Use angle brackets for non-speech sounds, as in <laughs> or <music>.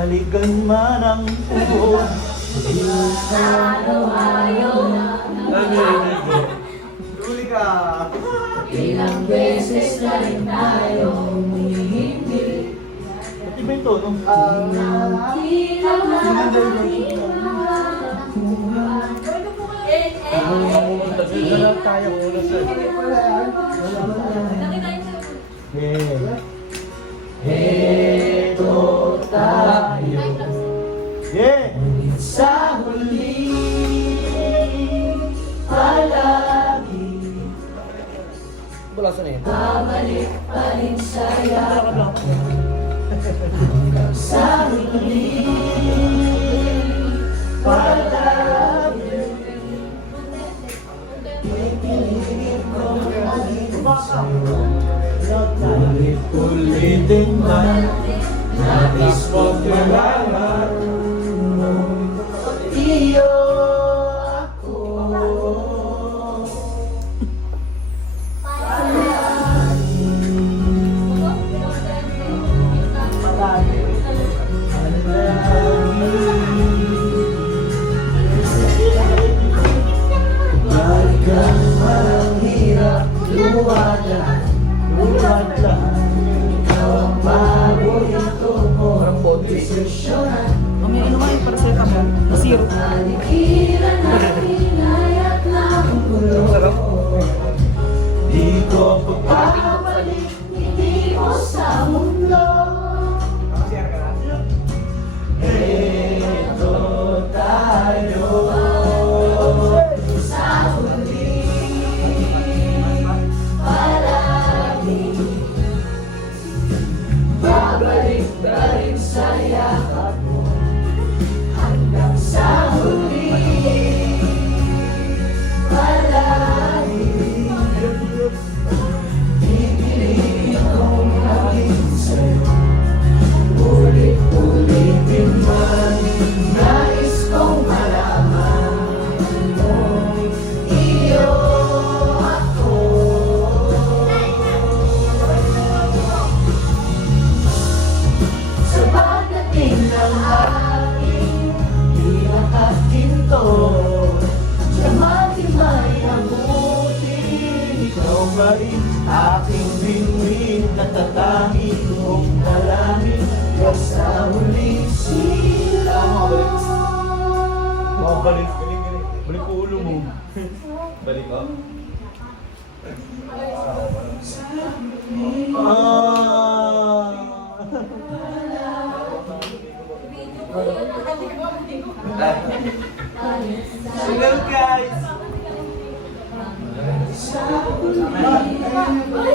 Balikan man ang puhod Huli ka! Ilang beses na rin tayong humihindi Ba't iba ito, no? Ilang Tagal tayo muna sir. Yeah. Sa huli palagi. Babalik pa rin sa'yo Sa huli palagi. Ulit-ulitin man Nais mo kailangan Zero. Nakukulong Di ko pagpapalala rin aking bingwin Natatangi kong dalangin Huwag sa huli sila Oh, balik, balik, balik. Balik ko ulo mo. <laughs> balik ko. <laughs> Hello guys! 하는 거예요.